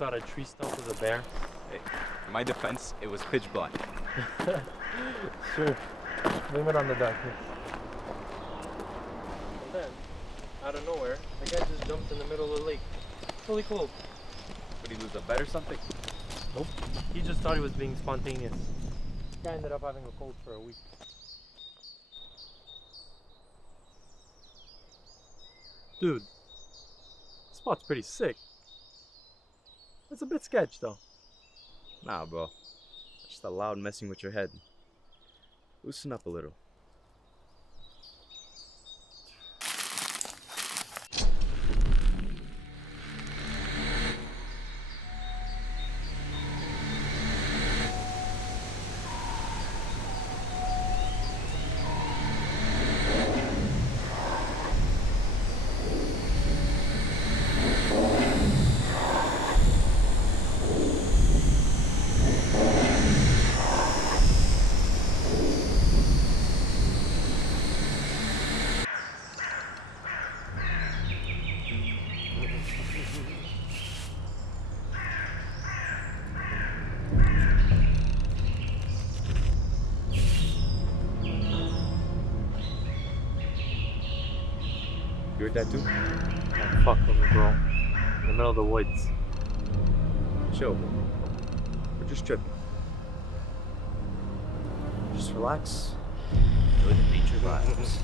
thought a tree stump was a bear? Hey, in my defense, it was pitch black. Sure. Blame it on the darkness. And then, out of nowhere, the guy just jumped in the middle of the lake. Fully clothed. Did he lose a bet or something? Nope. He just thought he was being spontaneous. Guy ended up having a cold for a week. Dude, this spot's pretty sick. It's a bit sketch though. Nah, bro. Just a loud messing with your head. Loosen up a little. You heard that too? Oh, fuck with me, bro. In the middle of the woods. Chill, bro. We're just tripping. Just relax. Enjoy the nature vibes.